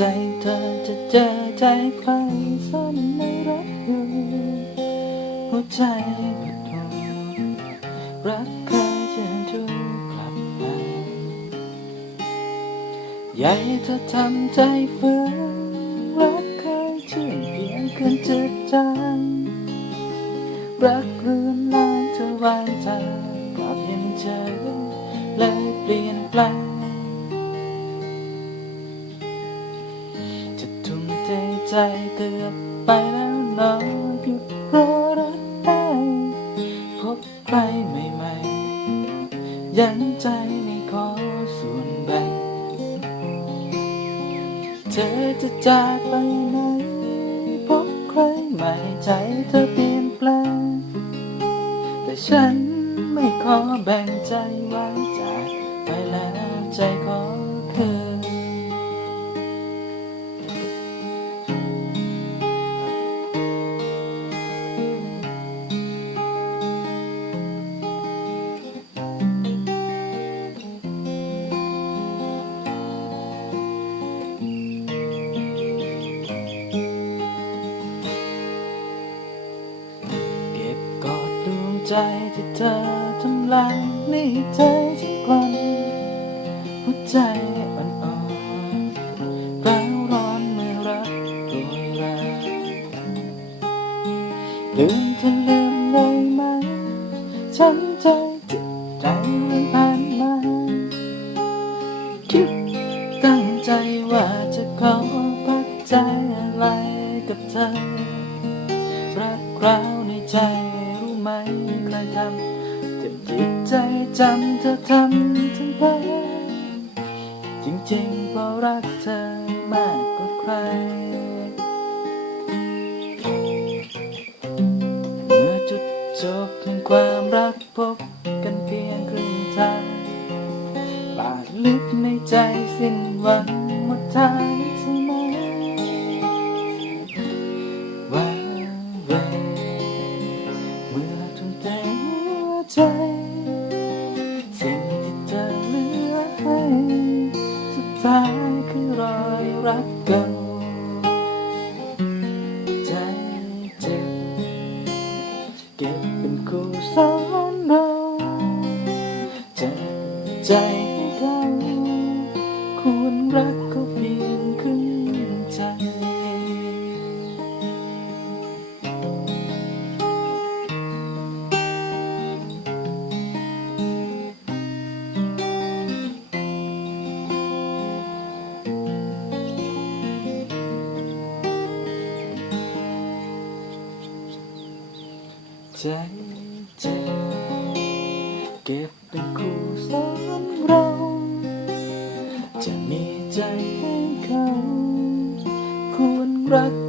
ใจเธอจะเจอใจใครซ่อนในรักอยู่หัวใจผิดหูรักใครจะถูกกลับมาใหญ่เธอทำใจฝืนรักใครเชื่อเพียงคืนจืดจางรักเรือนลางเธอวางใจกลับเย็นเฉยเลยเปลี่ยนแปลง ใจเกือบไปแล้วนอนหยุดรอรักได้พบใครใหม่ๆ ยังใจไม่ขอส่วนแบ่ง เธอจะจากไปไหนพบใครใหม่ใจเธอเปลี่ยนแปลง แต่ฉันไม่ขอแบ่งใจไว้จ ใจที่เธอทำลายในใจฉันกลันหัวใจอ่อนๆร้าวร้อนเมื่อรักโดยแรงลืมเธอลืมได้ไหมช้ำใจจิตใจมันผ่านมาคิดตั้งใจว่าจะขอพักใจอะไรกับเธอรักร้าวในใจ จำเธอทำถึงไปจริงๆเพราะรักเธอมากกว่าใคร เมื่อจุดจบแห่งความรักพบกันเพียงครึ่งทางบาดลึกในใจสิ้นหวังหมดทางใช่ไหมว้าเวเมื่อทุ่มเทหัวใจ รักเก่าใจเจ็บเก็บเป็นคู่ซ้อ ใจเจ็บเก็บเป็นคู่สอนเรา จะมีใจให้เขาควรรัก